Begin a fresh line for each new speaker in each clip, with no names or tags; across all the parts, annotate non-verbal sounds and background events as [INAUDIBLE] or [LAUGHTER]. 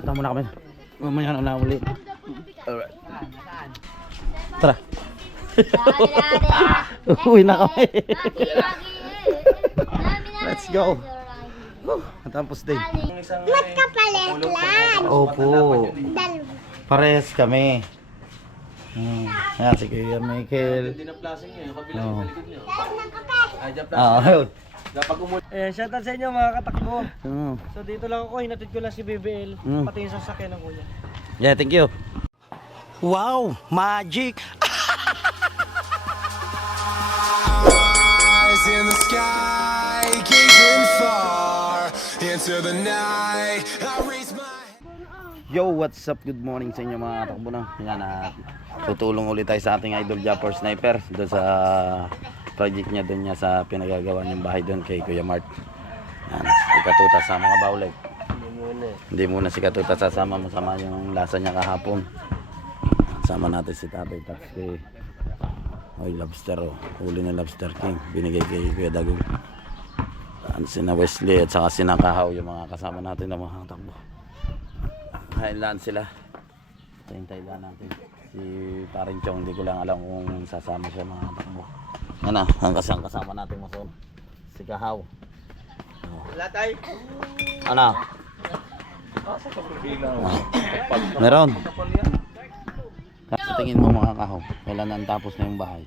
Punta muna kami. Mamaya na na ulit. Alright. Tara. Uwi na kami. Let's go. Matapos din.
Magkapalit
Opo.
Dalawa.
Pares kami. Hmm. Yan, si Kuya Michael. Oo. Ah, ayun.
Eh, shoutout sa inyo mga katakbo.
Hmm.
So dito lang ako, hinatid ko lang si BBL.
Mm.
Pati yung sasakyan ng kuya.
Yeah, thank you. Wow, magic.
eyes in the sky, gazing far into the night. I raise my
Yo, what's up? Good morning sa inyo mga katakbo na. Yan at tutulong ulit tayo sa ating idol Japper Sniper doon sa project niya doon niya sa pinagagawa niyang bahay doon kay Kuya Mart. Yan, ikatuta sa mga bawleg. Hindi muna si Katuta sasama masama yung lasa niya kahapon. Sama natin si Tatay Tax kay Oy, lobster oh. Huli na lobster king. Binigay kay Kuya Dagong. Sina Wesley at saka sina Kahaw yung mga kasama natin na mga takbo. Kailan sila. Hintay lang natin. Si Parin Chong, hindi ko lang alam kung sasama siya mga takbo. Yan na, ang kasang kasama natin mason. Si Kahaw.
Wala tayo.
Ano? Meron. Sa tingin mo mga kahaw, kailan nang tapos na yung bahay?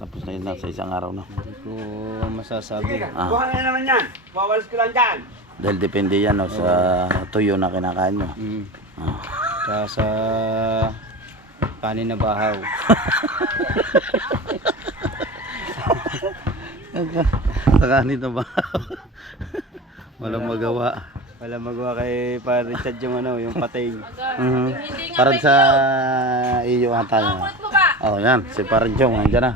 Tapos na yun na sa isang araw na.
Hindi ko masasabi.
Ah,
na naman yan. Wawalis ko lang dyan.
Dahil depende yan no, sa tuyo na kinakain nyo.
Mm.
Ah.
Tsaka sa kanin na bahaw. [LAUGHS]
Sa kanin na ba? Walang magawa.
Wala magawa kay Pa Richard yung ano, yung patay.
Mhm. Parang sa iyo ata yun. Oh, yan. Si Parang Chong, andyan na.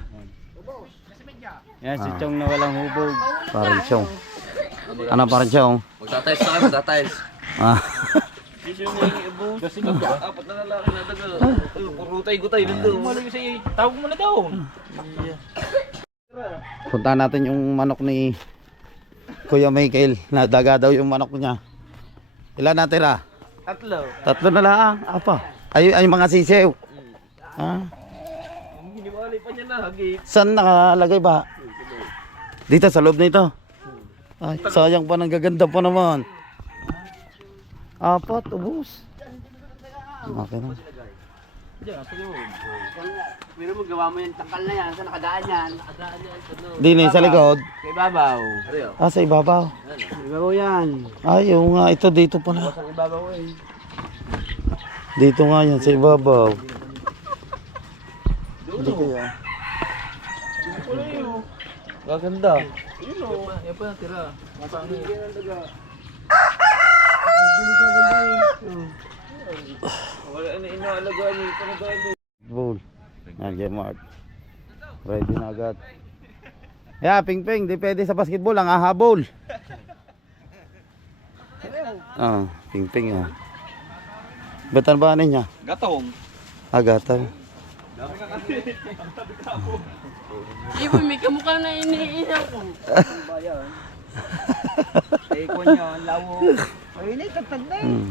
Yan, si Chong na walang hubog.
Parang Chong. Ano Parang Chong?
Magtatiles na kayo, magtatiles.
Ah.
Kasi kami, apat na lalaki na daga. Puro tayo gutay nun doon. Malagi sa'yo, tawag mo na daw.
Punta natin yung manok ni Kuya Michael. Nadaga daw yung manok niya. Ilan natira?
Tatlo.
Tatlo na lang. Apa? Ay, ay mga sisiw. Ha?
Hiniwalay pa niya na, hagit.
Saan nakalagay ba? Dito sa loob nito. Ay, sayang pa ng gaganda pa naman. Apat, ubus. Okay na.
Pero mo gawa mo yung tangkal na yan, sa nakadaan yan. Nakadaan yan, ano.
Dini sa likod.
Kay Babaw. Ariyo.
Ah, sa ibabaw.
Ibabaw yan.
Ay, oo nga. Ito dito pala.
Sa Babaw eh.
Dito nga yan, sa ibabaw. Hindi kaya.
Gaganda. O. Yan pa natira. Masang Wala na inaalagaan mo, panagaan mo.
Bull. Nandiyan Mark. Ready na agad. Yeah, ping ping, di pwede sa basketball, ang ahabol. Ah, ping ping ah. Betan ba niya?
Gatong.
Agatan.
Ibo, may kamukha na iniihaw ko.
Ay, ko nyo, ang lawo. Ay, ini, tatag na eh.
Hmm.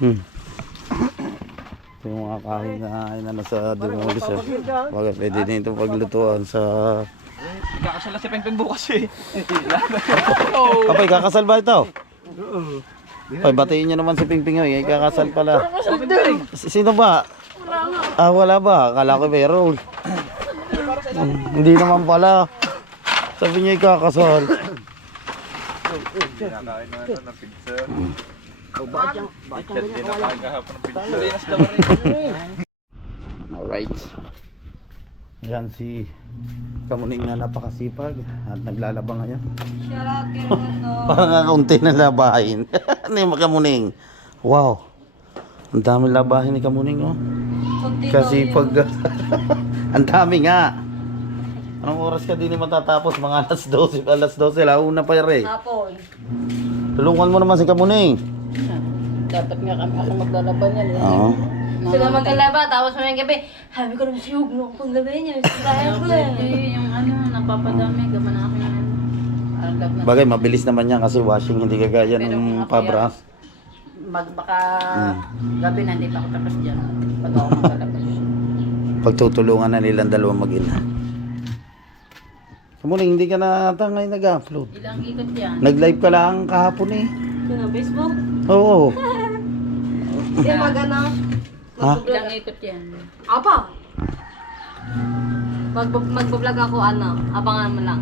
Hmm. Ito yung mga kahoy na inano sa demolis eh. Bakit pwede din ito paglutuan sa...
Kakasala si Pengpeng bukas eh. [LAUGHS]
Kapay, kakasal ba ito? Ay, batiin niyo naman si Pingping Ay, kakasal pala. S- Sino ba? Ah, wala ba? Akala ko meron. Hmm, Hindi naman pala. Sabi niya ikakasal. Alright. Yan si Kamuning na napakasipag at naglalaba ngayon. [LAUGHS] Parang nga kaunti na labahin. [LAUGHS] ano yung Kamuning? Wow. Ang dami labahin ni Kamuning oh. Kasi pag... [LAUGHS] Ang dami nga. Anong oras ka din matatapos? Mga alas 12, alas 12, launa pa rin.
Hapon.
Tulungan mo naman si Kamuning.
Dapat nga kami ako maglalaban yan. eh.
Oo.
Sila magkalaba, tapos may gabi, sabi ko naman siyog no, kung labi niya, sirayan ko yan.
Hindi, yung ano, napapadami, gaman ano.
Agad na.
Bagay, mabilis naman yan kasi washing, hindi kagaya
Pero
ng
kung ako
pabras.
Mag, baka
Hmm.
gabi na, hindi pa ako tapos dyan. Pag ako maglalabas.
Pagtutulungan na nilang dalawang mag-ina. Kamuling, hindi ka na tangay nag-upload.
Ilang ikot yan.
Nag-live ka lang kahapon eh.
Sino, Facebook?
Oo.
Hindi magana.
Ha?
Ilang ikot yan.
Apa? Mag magbablog ako ano, abangan mo lang.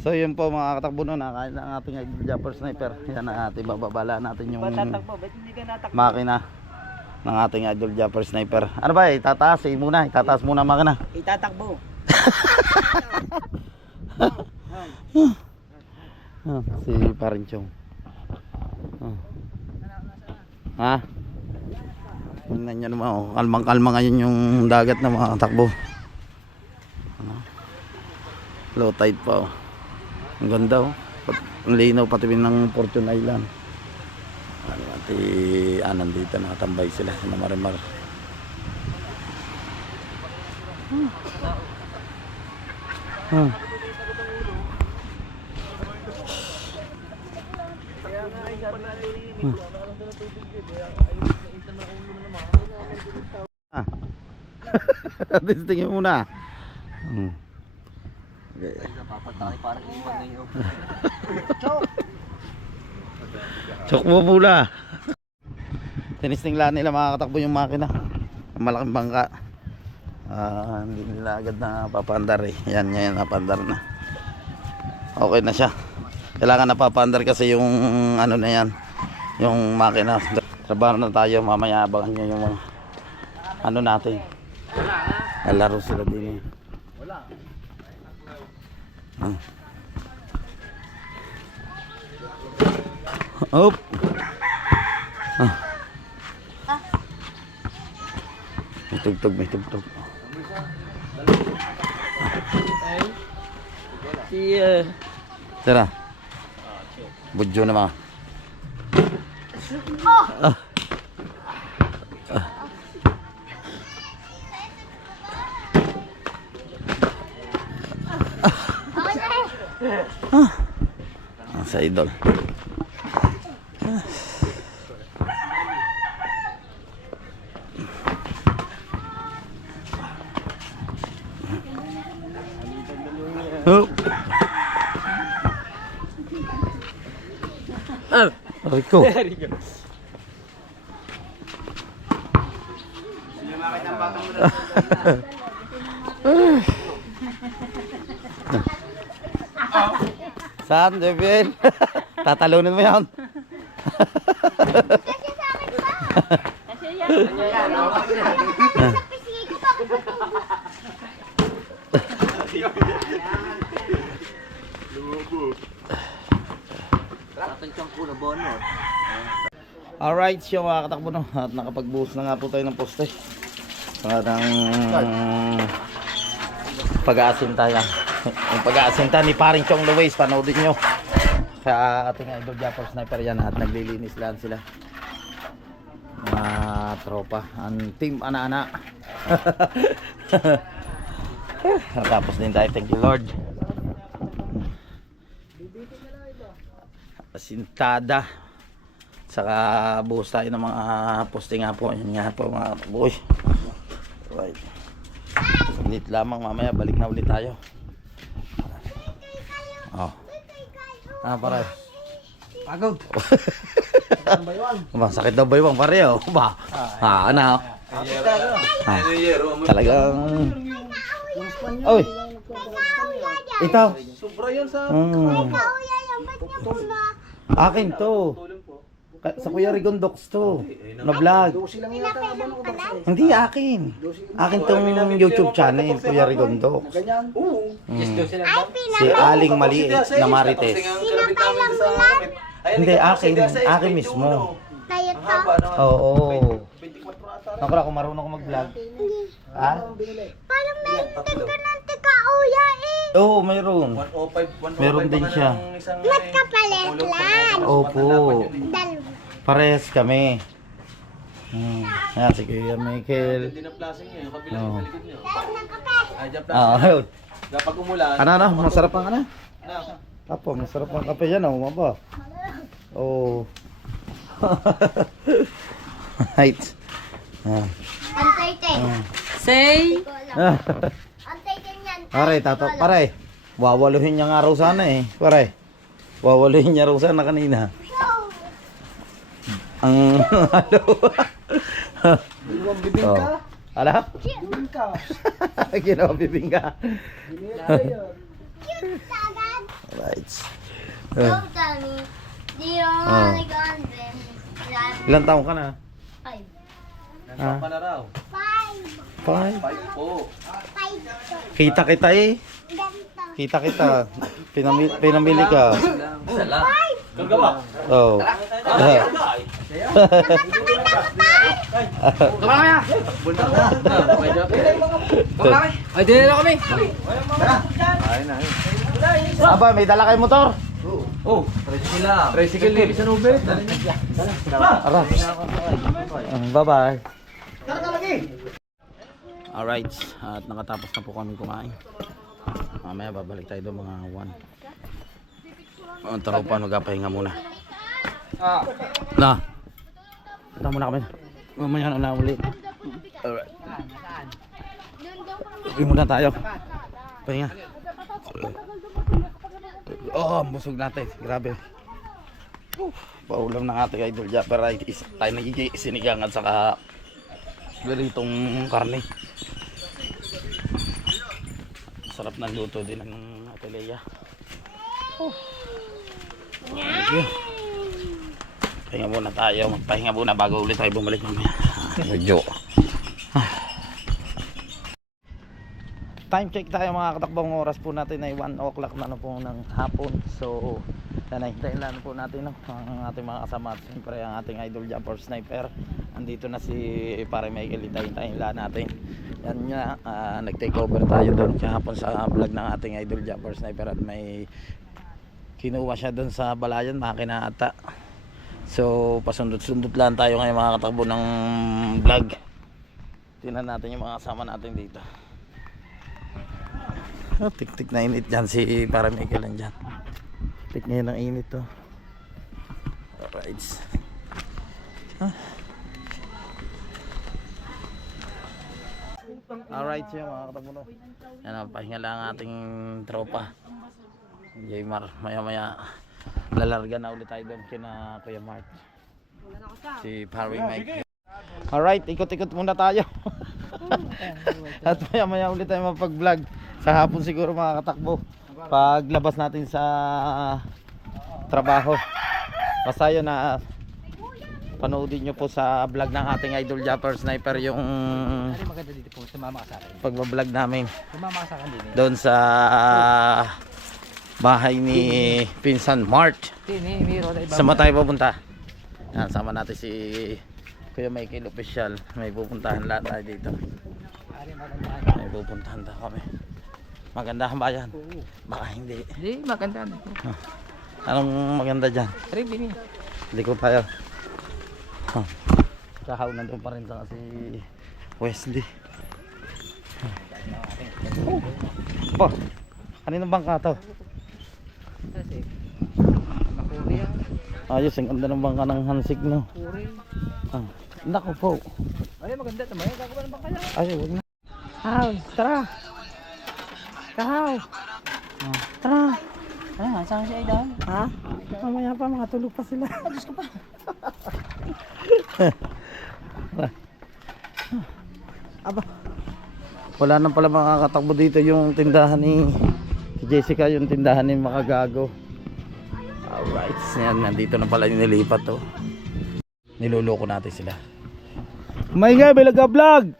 So yun po mga katakbo nun, nakain na ang ating Japper Sniper. Yan ang ating bababala natin yung makina ng ating Idol Japper Sniper. Ano ba, itataas eh muna, itataas muna makina.
Itatakbo. [LAUGHS]
Ah, si Parinchong. Ah. Ha? Tingnan nyo naman, oh. kalmang-kalma ngayon yung dagat na mga takbo. Ano? Low tide pa, oh. Ang ganda, oh. Ang linaw pati ng Fortune Island. Ano, ati, ah, nandito nakatambay sila sa Marimar. Hmm. Ah. [LAUGHS] Tingin muna. Hmm. Okay. Chok mo pula. Tinistingla nila makakatakbo yung makina. Malaking bangka. Ah, hindi nila agad na papandar eh. Yan, yan, napandar na. Okay na siya. Kailangan napapandar kasi yung ano na yan. Yung makina. Trabaho na tayo. Mamaya abangan nyo yung mga ano natin. Lalaro sila din eh. Ah. Op. Ah. May tugtog, may tugtog.
Si, uh,
Tara. Budyo na mga. Ah. Ah. Ah. Ah, sa idol. Oh.
ah,
Aray [LAUGHS] ko. [LAUGHS] Saan, Devin? [LAUGHS] Tatalunin mo yan. Alright, siya mga katakbo no. At nakapagbuhos na nga po tayo ng poste. Parang pag-aasim tayo. [LAUGHS] Yung pag-aasinta ni paring Chong Luis, panoodin nyo. Sa ating idol Japper Sniper yan at naglilinis lang sila. Mga tropa. Ang team ana-ana. [LAUGHS] Tapos din tayo. Thank you Lord. Asintada. Saka buhos tayo ng mga poste nga po. Yan nga po mga boy. Right. Saglit lamang mamaya balik na ulit tayo. Oh. Ah, pare.
pagod. [LAUGHS]
Ba, sakit daw ba yung pare oh? Ba? Ah, ano? Ah, talagang Oy. Ito.
Sobra yan sa...
Mm. Akin to. Ka- Sa Kuya Rigondox to. Na vlog.
Yata
Hindi akin. Akin tong YouTube channel, Kuya Rigondox.
Ganyan. Oo.
Mm. Si Aling Maliit na Marites. Hindi, akin. Akin mismo.
Tayo to.
Oo. Naku ako marunong ako mag-vlog. Ha?
Parang may tignan ng tika-uya eh.
Oo, mayroon. Meron din siya.
Magkapalit-lan.
Opo.
Dalawa.
Parehas kami. Hmm. Ayan, si Kuya Michael.
Hindi na plasing niya, yung kabilang sa likod niya.
Dalawa ng kape.
Ay, dyan
Ah.
Kapag umulan,
Ano, ano? Masarap ang ano? Apo, masarap ang kape yan, oh. Maba. Oh. right. Ah.
Say,
Ah.
Antay tay niyan.
Pare, tato, pare. Wawaluhin niya nga raw sana eh. Pare. Wawaluhin niya raw sana kanina. Ang ano?
Bibing ka.
oh. Ala?
Bibing ka.
Ginawa bibingka.
Cute [LAUGHS] sagad.
Right.
Don't tell me. Do you
Oh.
wanna go on?
Ilan taong ka na?
Five.
Ah,
pa na raw.
Five.
Five. Kita kita eh. Kita kita. Pinamili, pinamili ka.
Sala. Gagawa.
Oh.
Ay, din na kami.
Aba, may dala kayo motor.
Oh, tricycle lang. Tricycle din. Sa nube.
Ara. Bye bye. Alright, at nakatapos na po kami kumain. Mamaya babalik tayo doon mga 1. Ang tropa, nagpapahinga muna.
Ah.
Na. Ito muna kami. Mamaya na na ulit. Alright. Uwi muna tayo. Pahinga. Oh, busog natin. Grabe. Paulam ng ating idol Japper right tayo nagiging sinigang at saka garitong karne. Sarap ng luto din ng Ate Leia. Oh. Thank you. Pahinga muna tayo. Magpahinga muna bago ulit tayo bumalik mamaya. [LAUGHS] Medyo. Time check tayo mga katakbong oras po natin ay 1 o'clock na, na po ng hapon. So, nanay-hintayin lang po natin no, ang ating mga kasama at siyempre ang ating idol jumper sniper. Andito na si pare Michael, hintayin-hintayin lang natin. Yan nga, ah, nag-take over tayo doon kahapon sa vlog ng ating idol jumper sniper at may kinuha siya doon sa balayan, makina ata. So, pasundot-sundot lang tayo ngayon mga katakbo ng vlog. Tingnan natin yung mga kasama natin dito. Oh, tik-tik na init dyan si para Michael nandyan. Tik ngayon ang init to. Alright. Huh? Alright siya mga katapuno. Yan ang pahinga lang ang ating tropa. Jaymar, maya maya lalarga na ulit tayo doon kina Kuya Mark. Si Parry Mike. Alright, ikot-ikot muna tayo. [LAUGHS] At maya maya ulit tayo mapag-vlog. Sa hapon siguro mga katakbo. Paglabas natin sa trabaho. Basta yun na panoodin nyo po sa vlog ng ating idol Japper Sniper yung
Ay, maganda dito po. Sumama ka sa akin.
pagbablog namin
Sumama ka sa akin din eh.
doon sa bahay ni Pinsan Mart.
Tini, miro na iba.
Sama tayo pupunta. Yan, sama natin si Kuya Michael Official. May pupuntahan lahat tayo dito.
Ari, maganda.
May pupuntahan tayo kami. Maganda ang bayan. Baka hindi.
Hindi, maganda.
Anong maganda dyan?
Ari, bini.
Liko tayo. Huh. Kahaw nandun pa rin sa si Wesley. Oh. Pa, kanino bangka to?
Yan.
Ayos, ang ganda ng bangka ng hansig no. Ah. Nako po.
Ay, maganda naman. Gagawa naman kaya.
Ay, wag na.
Kahaw, tara. Kahaw. Tara.
Ah, saan siya daw?
Ha? Mamaya pa, mga tulog pa sila. [LAUGHS] Aba,
Wala nang pala makakatakbo dito yung tindahan ni si Jessica, yung tindahan ni Makagago. Alright, yan, nandito na pala yung nilipat to. Niluloko natin sila. May nga, bilaga vlog!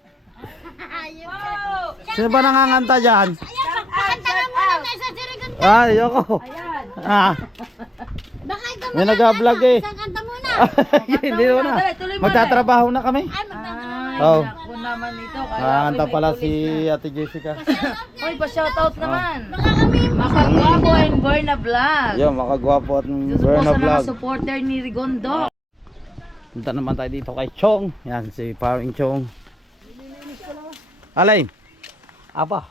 Sino ba nanganganta dyan? Ay, ayoko. Ah, may nag-vlog eh. Hindi mo na. Magtatrabaho na kami.
Ay, magtatawa.
Oh.
Ako naman ito.
Nanganganta pala si Ate Jessica. [LAUGHS]
Hoy, pa-shoutout naman.
Baka kami
Makagwapo and born na vlog.
Yo, makagwapo at Berna
sa mga
Vlog.
supporter ni Rigondo.
Punta naman tayo dito kay Chong. Yan, si Paring Chong. Alay. Apa.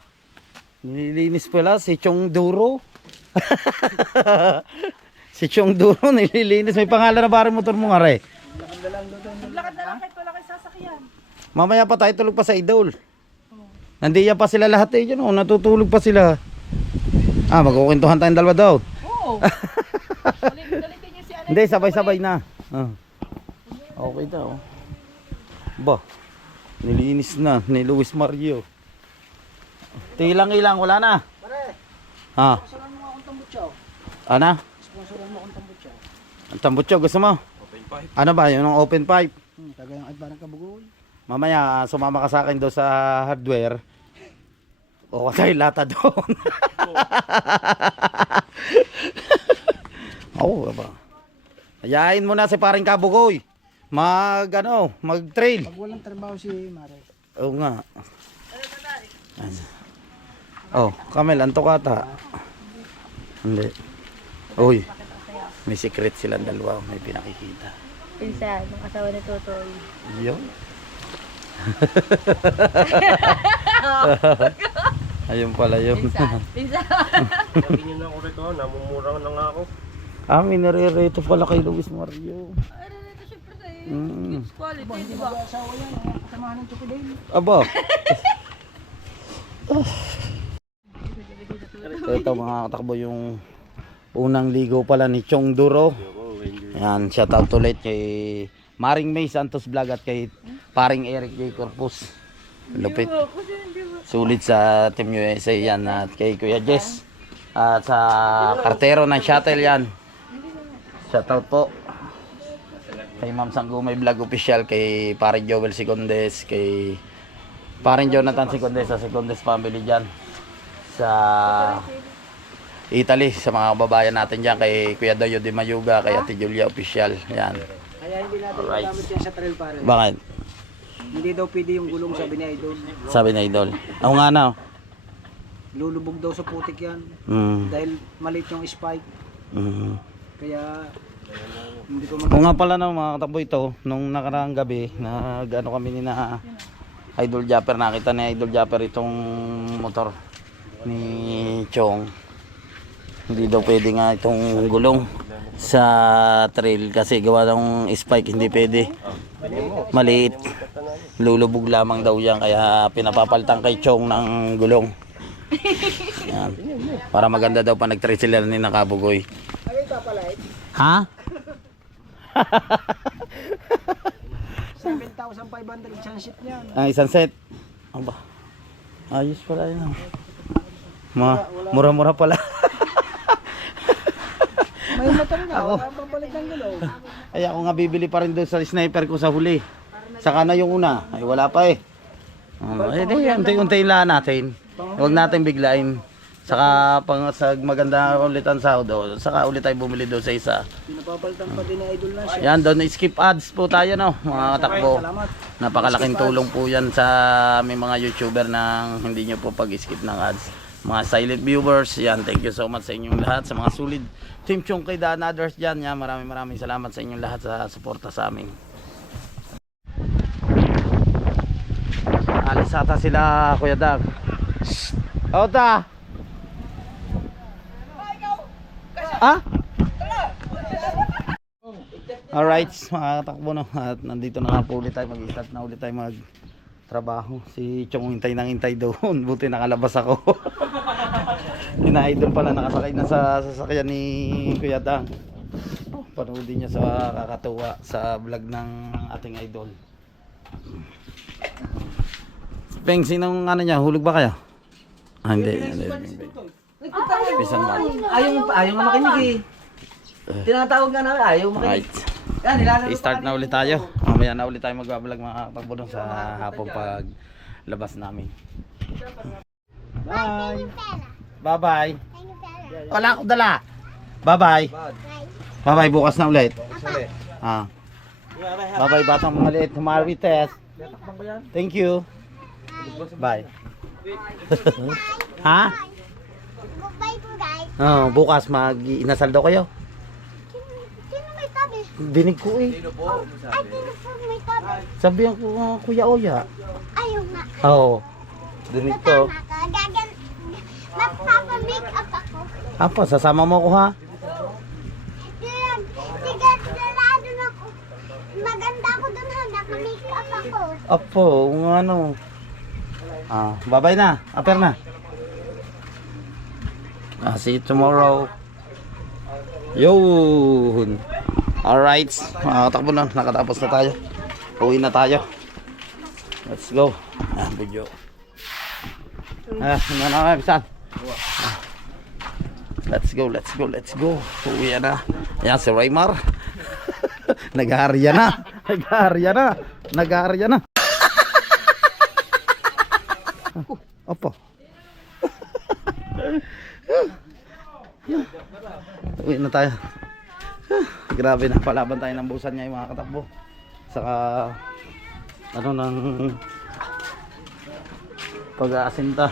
Nililinis pala si Chong Duro. [LAUGHS] si Chong Duro [LAUGHS] nililinis. May pangalan na bari motor mo nga re. Mamaya pa tayo tulog pa sa idol. Nandiyan pa sila lahat eh. Yun, oh, natutulog pa sila. Ah, magkukwentuhan tayong dalawa daw.
Oo. [LAUGHS] Galitin niyo si Alex.
Hindi, sabay-sabay na. Ah. Okay daw. Ba, nilinis na ni Luis Mario. Tilang-ilang, wala na. Ha?
Sponsoran mo akong tambutsaw.
Ana?
Sponsoran mo akong tambutsaw.
Ang tambutso, gusto mo? Open pipe. Ano ba, yun ang open pipe?
Hmm, tagay ang ay parang kabugoy.
Mamaya, sumama ka sa akin doon sa hardware. O, [LAUGHS] tayo lata doon. [LAUGHS] Oo, ba? Ayain mo na si paring kabugoy. Mag, ano, mag-trail.
Pag walang trabaho si Mare.
Oo nga. Ano? Oh, Kamel, anto ka ata? Hindi. Uy, may secret silang dalawa, may pinakikita.
Pinsan, ng asawa ni Totoy.
Yun. [LAUGHS] Ayun pala yun.
Pinsan. Pinsan.
Sabi niyo na ako rito, namumura na nga ako.
ah, may nare-reto pala kay Luis Mario.
Ano nito syempre sa
Mm.
quality, di ba?
Asawa yan, ang kasamahan ng Chukidale.
Aba. [LAUGHS] Ito mga katakbo yung unang ligo pala ni Chong Duro. Yan, shout out ulit kay Maring May Santos Vlog at kay paring Eric J. Corpus. Lupit. Sulit sa Team USA yan at kay Kuya Jess. At sa kartero ng shuttle yan. Shout out po. Kay Ma'am Sanggumay Vlog Official, kay paring Joel Sicondes, kay paring Jonathan Sicondes sa Sicondes family dyan. Sa Italy, sa mga kababayan natin dyan, kay Kuya Doyo de Mayuga, kay Ate Julia Official. Yan.
Kaya hindi natin
Alright.
magamit yan sa trail pare.
Bakit?
Hindi daw pwede yung gulong sabi ni Idol.
Sabi na idol. Ako nga na. oh.
Lulubog daw sa putik yan.
Mm.
Dahil maliit yung spike.
Mm.
Kaya hindi ko
Kung nga pala na mga katakbo ito, nung nakaraang gabi, nag ano kami ni na Idol Japper, nakita ni Idol Japper itong motor ni Chong. Hindi daw pwede nga itong gulong sa trail kasi gawa ng spike hindi pwede. Maliit. Lulubog lamang daw yan kaya pinapapaltan kay Chong ng gulong. Yan. Para maganda daw pa nag-trail sila ni Nakabugoy. Ha?
7,500 chance niyan.
Ang isang set. Aba. Ayos pala yun. Ma, mura-mura pala.
May motor na. Ako. Papalit ng gulong.
Ay ako nga bibili pa rin doon sa sniper ko sa huli. Saka na yung una. Ay wala pa eh. Um, eh, di, unti-unti lang natin. Huwag natin biglain. Saka pang sa maganda ulit ang sahod, oh, saka ulit tayo bumili doon sa isa.
Pinapapalitan pa din ni Idol na siya.
Yan, doon skip ads po tayo no, mga takbo.
Salamat.
Napakalaking tulong po yan sa may mga YouTuber na hindi nyo po pag-skip ng ads. Mga silent viewers, yan, thank you so much sa inyong lahat, sa mga solid Team Chong kay The Others dyan. Yan, maraming maraming salamat sa inyong lahat sa suporta sa amin. Alis ata sila, Kuya Dag. Ota! Ah? Alright, mga katakbo no. At nandito na nga po ulit tayo. Mag-start na ulit tayo mag trabaho. Si Chong hintay nang hintay doon. [LAUGHS] Buti nakalabas ako. [LAUGHS] Ina-idol pala nakasakay na sa sasakyan ni Kuya Dang. Oh, panoodin niya sa kakatuwa sa vlog ng ating idol. Peng, sinong ano niya? Hulog ba kayo? Ah, hindi. Pisan man.
Ayaw, ayaw nga makinig eh. Tinatawag nga namin, ayaw makinig.
Right.
Yan, nilalaro
I-start na ulit tayo. Mamaya na ulit tayo magbablog mga pagbulong sa hapong pag labas namin. Bye. Bye-bye. Wala akong dala. Bye-bye. Bye-bye bukas na ulit. Ah. Bye-bye batang maliit. Marites. Thank you. Bye. ha?
Goodbye po guys.
Oh, bukas mag-inasal daw kayo.
Sino may tabi?
Dinig ko eh.
Ay, sino po may tabi?
Sabihan ko uh, Kuya Oya.
Ayaw nga.
Oo. Oh, dinig ko.
Tama Nagpapamake up ako.
Apo, sasama mo ko ha?
Yan. Sige, sarado na ako. Maganda ako dun ha. Naka-make up ako.
Apo, kung ano. Ah, babay na. Aper na. Ah, see you tomorrow. Yun. Alright. Mga katakbo na. Nakatapos na tayo. Uwi na tayo. Let's go. Ah, video. Ah, ano na kami, San? Ah. Let's go, let's go, let's go. Uwi na. Ayan si Raymar. [LAUGHS] Nag-aarya na. Nag-aarya na. Nag-aarya na. [LAUGHS] Opo. [LAUGHS] Uwi na tayo. [SIGHS] Grabe na, palaban tayo ng busan niya mga katakbo. Saka, ano nang pag-aasinta.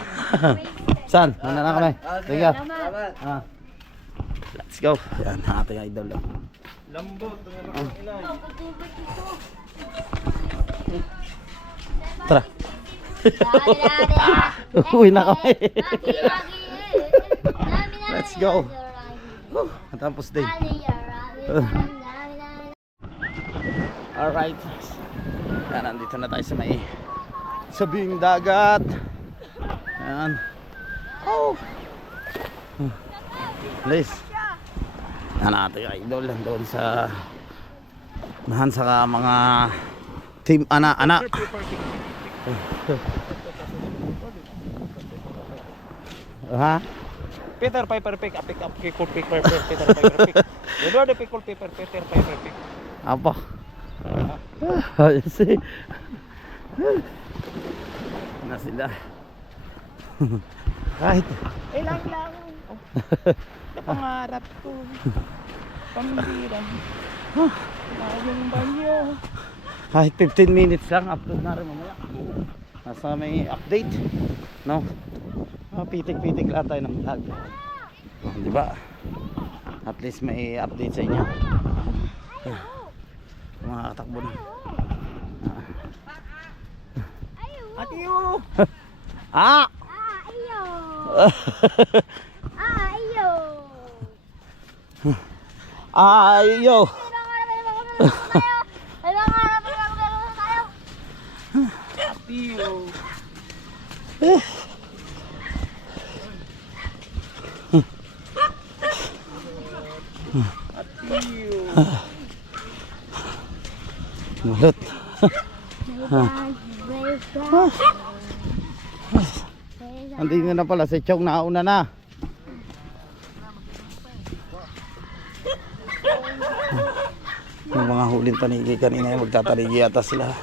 Saan? Ano na kami? Tiga. Ah. Let's go. Yan, ating idol. Tara. Uwi na kami. Let's go. Tapos din. Alright. Yan, nandito na tayo sa may sabing dagat. Yan. Oh. Liz. Yan natin idol doon sa nahan sa mga team ana ana. [LAUGHS] Ha?
Peter Piper pick up pick up pickle Piper Peter Piper pick. Eduardo pickle Piper Peter Piper pick.
Apa? Ayun si. Na sila. Kahit
Ilang lang. Na pangarap ko. Pambiran. Laging banyo.
kahit 15 minutes lang upload na rin mamaya. Nasa may update. No? Ah, pitik-pitik lang tayo ng vlog. Oh, di ba? At least may update sa inyo. Ah, Mga katakbo na.
Atiyo!
Ah! [LAUGHS]
Ah, iyo. Ah, iyo.
Ayo!
Ay, mga harap lang meron tayo.
Atiyo!
Mulot. Andito na pala si Chong nauna na. Yung mga huling tanigi kanina yung magtatanigi yata sila.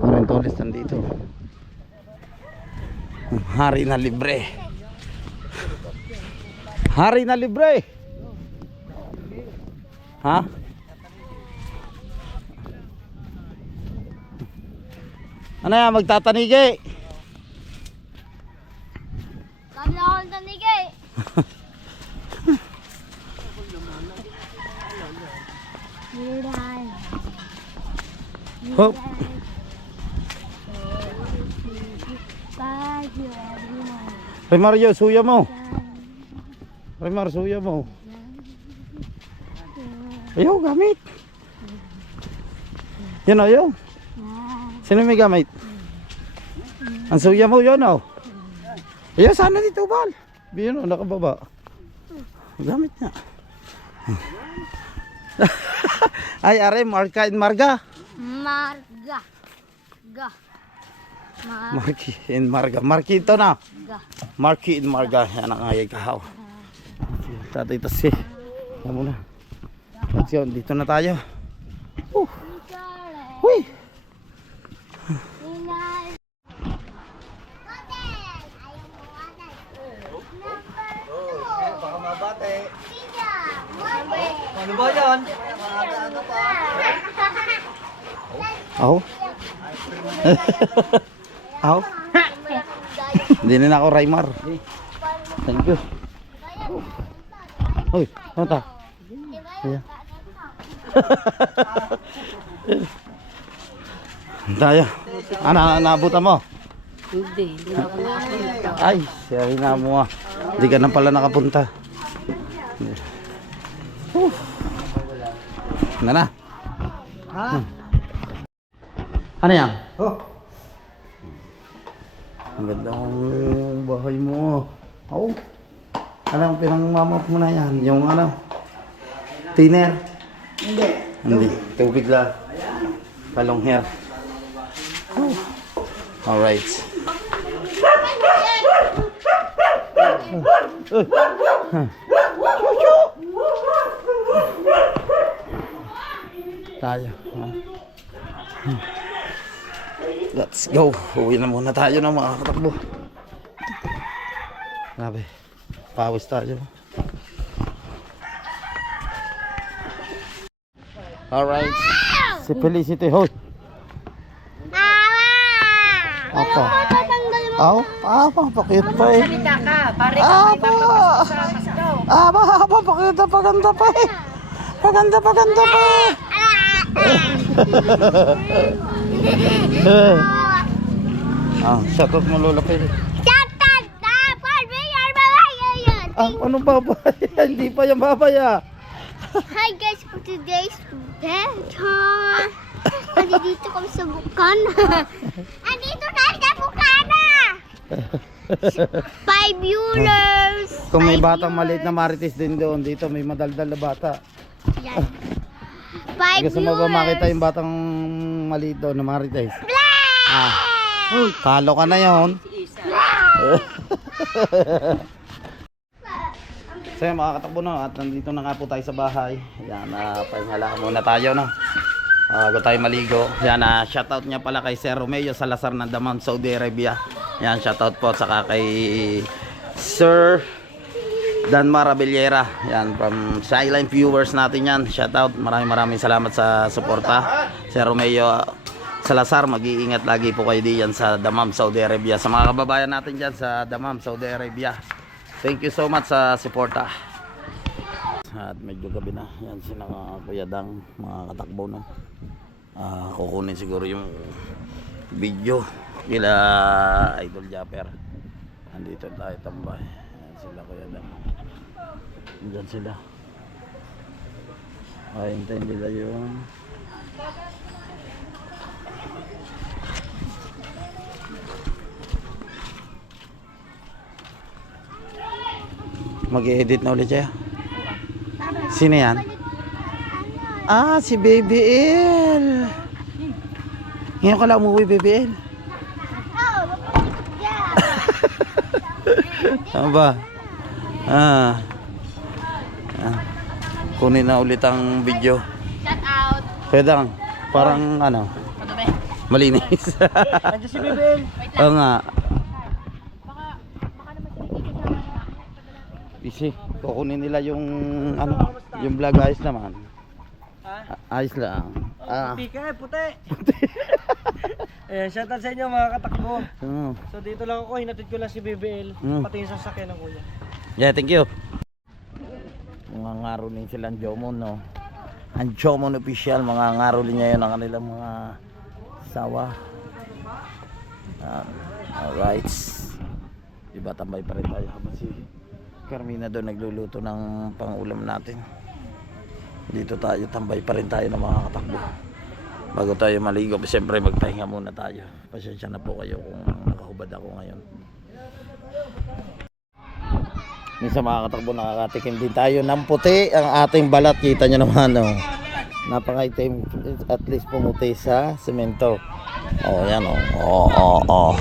Parentoles nandito. Hari na libre. Hari na libre. Ha? Ano yan, magtatanigi?
Kami na akong tanigay.
Hop.
Bye, everyone.
Primario, suya mo. Primar, suya mo. Ayaw, gamit. Yan ayaw. Sino may gamit? Ang suya mo, yun o. Ayaw, sana dito, bal. Yun o, nakababa. Gamit niya. [LAUGHS] Ay, are, marka in marga.
Marga. Ga. Marga.
Marki in marga. Marki ito na. Marki in marga. Yan ang ayay kahaw. Tatay tasi. Yan muna. Dito na tayo. Uh. Uy.
Baka mabate.
Ano ba yan?
Aw. [LAUGHS] Aw. Hindi na ako Raymar. Thank you. Uy, ano ta? Ayan. [LAUGHS] Tayo. Ano, naabutan mo?
Hindi, hindi na ako.
Ay, siya na mo ah. Hindi ka na pala nakapunta. Na na.
Ha?
Ano yan?
Oh.
Ang ganda ng bahay mo. Oh. Anong pinangmamot mo na yan? Yung ano? Thinner?
Hindi.
Hindi. Tubig lang. Palong hair. Oh. Alright. Tayo. Let's go. Uwi na muna tayo ng mga katakbo. Grabe. Pawis tayo. Alright. Si Felicity?
Tatanggal mo.
Aw, ah, pakit pa eh.
Salita ka, pare
Ah, pa. Ah, ba, ba, pakit pa, paganda pa eh. Paganda, paganda pa eh. Ah, shoutout mo Lola?
Babaya yan!
Ah, anong babaya? [LAUGHS] Hindi pa yung babaya.
Hi guys, for today's bedtime. Andito kami sa Bukana. Andito na sa Bukana! Five viewers!
Kung may batang maliit na marites din doon, dito may madaldal na bata.
Yan. Five
Gusto mo ba
viewers!
makita yung batang maliit doon na marites? Ah, talo ka na yon. So yun mga katakbo no, at nandito na nga po tayo sa bahay. Yan, uh, pahinga muna tayo no. Ah, Bago tayo maligo. Yan, uh, shoutout niya pala kay Sir Romeo Salazar ng Daman, Saudi Arabia. Yan, shoutout po. Saka kay Sir Danmar Abellera. Yan, from silent viewers natin yan. Shoutout. Maraming maraming salamat sa suporta. Sir Romeo Salazar, mag-iingat lagi po kayo diyan sa Damam, Saudi Arabia. Sa mga kababayan natin dyan sa Damam, Saudi Arabia. Thank you so much sa suporta. At medyo gabi na. Yan sila mga Kuya Dang, mga katakbo no. Ah, kukunin siguro yung video kila Idol Japper. Andito tayo tambay. Yan sila Kuya Dang. Diyan sila. Ay, hintayin nila yung mag-edit na ulit siya. Sino yan? Ah, si Baby L. Ngayon ka lang umuwi, Baby L. [LAUGHS] Ano ba? Ah. Ah. Kunin na ulit ang video.
Shout out.
Pwede [LAUGHS] lang. Parang ano, malinis.
Andiyan si Bibel.
Oo nga. Easy. Kukunin nila yung ano, yung vlog ayos naman.
Ha?
Ayos lang. Ah.
Pika eh, puti. [LAUGHS] Ayan, shoutout sa inyo mga katakbo. So dito lang ako, hinatid ko lang si BBL.
Mm.
Pati yung sasakyan ng kuya.
Yeah, thank you. Mga ngaro din sila ang Jomon, no? Ang Jomon official, mga ngaro din niya yun ang kanilang mga sawa. Um, alright. Diba tambay pa rin tayo habang si Carmina doon nagluluto ng pangulam natin. Dito tayo, tambay pa rin tayo ng mga katakbo. Bago tayo maligo, siyempre magpahinga muna tayo. Pasensya na po kayo kung nakahubad ako ngayon. Minsan mga katakbo nakakatikim din tayo ng puti ang ating balat. Kita nyo naman oh. Napaka-itim at least pumuti sa semento. Oh, yan oh. Oh, oh, oh.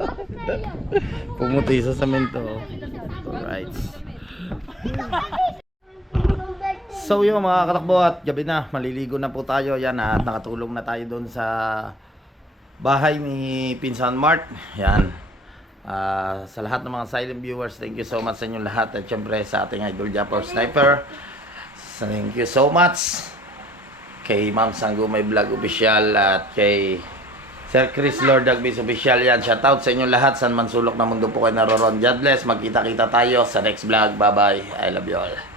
[LAUGHS] pumuti sa semento. Alright. So yung mga katakbo at gabi na, maliligo na po tayo. Yan at nakatulong na tayo doon sa bahay ni Pinsan Mart. Yan. Ah, sa lahat ng mga silent viewers, thank you so much sa inyong lahat. At syempre sa ating idol Japper Sniper. Thank you so much. Kay Ma'am Sanggumay Vlog Official at kay Sir Chris Lord Dagbis Official yan. Shoutout sa inyong lahat. San man sulok na mundo po kayo naroon. God bless. Magkita-kita tayo sa next vlog. Bye-bye. I love you all.